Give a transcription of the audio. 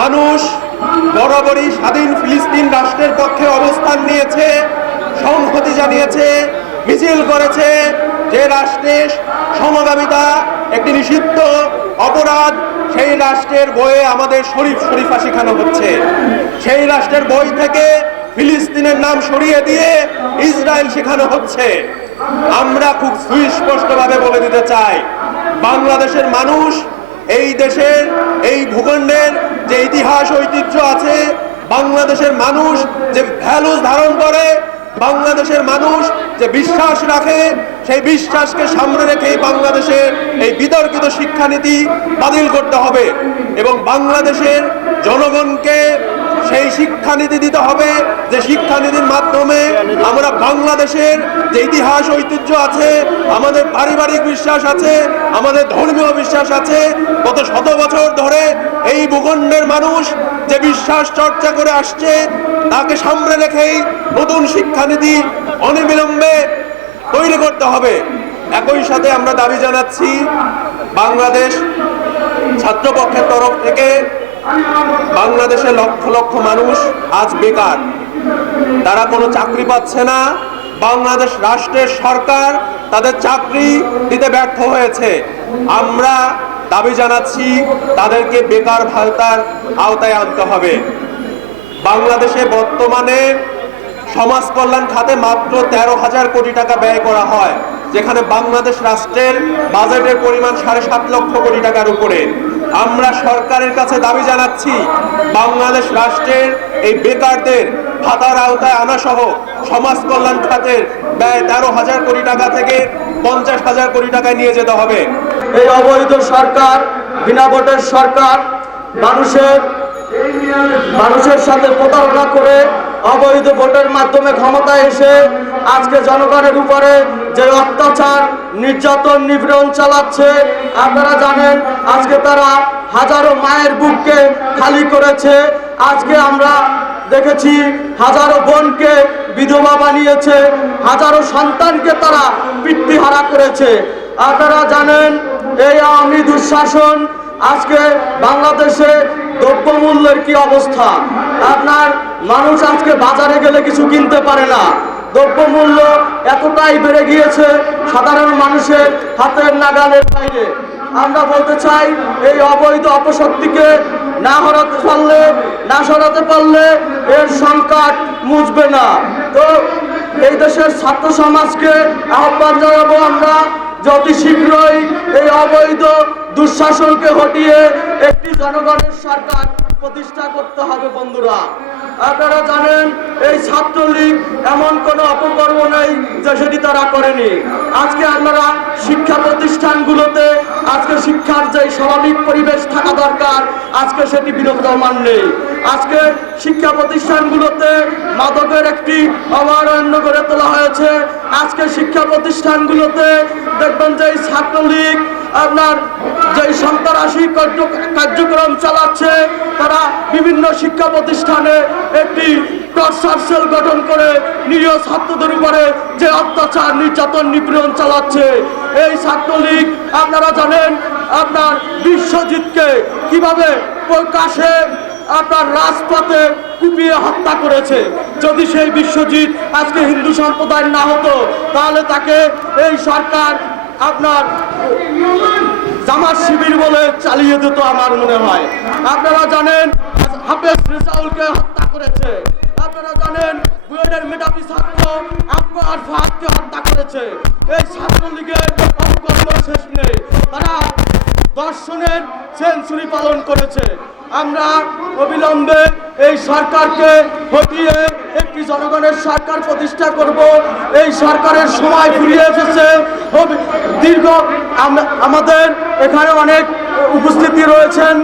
মানুষ বরাবরই স্বাধীন ফিলিস্তিন রাষ্ট্রের পক্ষে অবস্থান নিয়েছে, সংহতি জানিয়েছে, মিছিল করেছে। যে রাষ্ট্রের সমগামিতা একটি নিষিদ্ধ অপরাধ, সেই রাষ্ট্রের বইয়ে আমাদের শরীফা শেখানো হচ্ছে। সেই রাষ্ট্রের বই থেকে ফিলিস্তিনের নাম সরিয়ে দিয়ে ইসরায়েল শেখানো হচ্ছে। আমরা খুব সুস্পষ্টভাবে বলে দিতে চাই, বাংলাদেশের মানুষ এই দেশের এই ভূখণ্ডের যে ইতিহাস ঐতিহ্য আছে, বাংলাদেশের মানুষ যে ভ্যালুস ধারণ করে, বাংলাদেশের মানুষ যে বিশ্বাস রাখে, সেই বিশ্বাসকে সামনে রেখেই বাংলাদেশের এই বিতর্কিত শিক্ষানীতি বাতিল করতে হবে এবং বাংলাদেশের জনগণকে সেই শিক্ষানীতি দিতে হবে যে শিক্ষানীতির মাধ্যমে আমরা বাংলাদেশের যে ইতিহাস ঐতিহ্য আছে, আমাদের পারিবারিক বিশ্বাস আছে, আমাদের ধর্মীয় বিশ্বাস আছে, গত 100 বছর ধরে এই ভূখণ্ডের মানুষ যে বিশ্বাস চর্চা করে আসছে, তাকে সামনে রেখেই নতুন শিক্ষানীতি অনিবিলম্বে তৈরি করতে হবে। একই সাথে আমরা দাবি জানাচ্ছি, বাংলাদেশ ছাত্রপক্ষের তরফ থেকে বাংলাদেশে লক্ষ লক্ষ মানুষ আজ বেকার, তারা কোনো চাকরি পাচ্ছে না। বাংলাদেশ রাষ্ট্রের সরকার তাদের চাকরি দিতে ব্যর্থ হয়েছে। আমরা দাবি জানাচ্ছি তাদেরকে বেকার ভাতার আওতায় আনতে হবে। বাংলাদেশে বর্তমানে সমাজ কল্যাণ খাতে মাত্র 13,000 কোটি টাকা ব্যয় করা হয়, যেখানে বাংলাদেশ রাষ্ট্রের বাজেটের পরিমাণ 7.5 লক্ষ কোটি টাকার উপরে। আমরা সরকারের কাছে দাবি জানাচ্ছি, বাংলাদেশ রাষ্ট্রের এই বেকারদের ভাতার আওতায় আনা সহ সমাজ কল্যাণ খাতের ব্যয় 13,000 কোটি টাকা থেকে 50,000 কোটি টাকায় নিয়ে যেতে হবে। এই অবৈধ সরকার, বিনা ভোটের সরকার মানুষের সাথে প্রতারণা করে অবৈধ ভোটের মাধ্যমে ক্ষমতায় এসে আজকে জনগণের উপরে যে অত্যাচার, নির্যাতন, নিপীড়ন চালাচ্ছে, আপনারা জানেন। আজকে তারা হাজারো মায়ের বুককে খালি করেছে। আজকে আমরা দেখেছি হাজারো বোনকে বিধবা বানিয়েছে, হাজারো সন্তানকে তারা পিতৃহারা করেছে। আপনারা জানেন এই আওয়ামী দুঃশাসন আজকে বাংলাদেশে দ্রব্যমূল্যের কি অবস্থা। আপনার মানুষ আজকে বাজারে গেলে কিছু কিনতে পারে না। দ্রব্যমূল্য এতটাই বেড়ে গিয়েছে, সাধারণ মানুষের হাতের নাগালের বাইরে। আমরা বলতে চাই, এই অবৈধ অপশক্তিকে না সরাতে পারলে এর সংকট মুছবে না। তো এই দেশের ছাত্র সমাজকে আহ্বান জানাবো আমরা, অতি শীঘ্রই এই অবৈধ দুঃশাসনকে হটিয়ে একটি জনগণের সরকার প্রতিষ্ঠা করতে হবে। বন্ধুরা, আপনারা জানেন এই ছাত্রলীগ এমন কোনো অপকর্ম নেই যে সেটি তারা করেনি। আজকে আপনারা শিক্ষা প্রতিষ্ঠানগুলোতে আজকে শিক্ষার যে স্বাভাবিক পরিবেশ থাকা দরকার, আজকে সেটি বিদ্যমান নেই। আজকে শিক্ষা প্রতিষ্ঠানগুলোতে মাদকের একটি অভয়ারণ্য গড়ে তোলা হয়েছে। আজকে শিক্ষা প্রতিষ্ঠানগুলোতে দেখবেন যে ছাত্রলীগ আপনার যে সন্ত্রাসী কার্যক্রম চালাচ্ছে, তারা বিভিন্ন শিক্ষা প্রতিষ্ঠানে একটি টর্চার সেল গঠন করে নিরীহ ছাত্রদের উপরে যে অত্যাচার, নির্যাতন, নিপীড়ন চালাচ্ছে। এই ছাত্রলীগ আপনারা জানেন আপনার বিশ্বজিৎকে কিভাবে প্রকাশে আপনার রাজপথে কুপিয়ে হত্যা করেছে। যদি সেই বিশ্বজিৎ আজকে হিন্দু সম্প্রদায় না হতো, তাহলে তাকে এই সরকার আপনার জামাত শিবির বলে চালিয়ে দিত আমার মনে হয়। আপনারা জানেন হাফেজ রেজাউলকে হত্যা করেছে। আপনারা জানেন বুয়েটের মেধাবী ছাত্র আবরার ফাহাদকে হত্যা করেছে। এই ছাত্রলীগের অপকর্ম শেষ নেই, তারা দর্শনের সেঞ্চুরি পালন করেছে। আমরা অবিলম্বে এই সরকারকে হটিয়ে একটি জনগণের সরকার প্রতিষ্ঠা করব। এই সরকারের সময় ফুরিয়ে এসেছে। দীর্ঘ আমাদের এখানে অনেক উপস্থিতি রয়েছেন।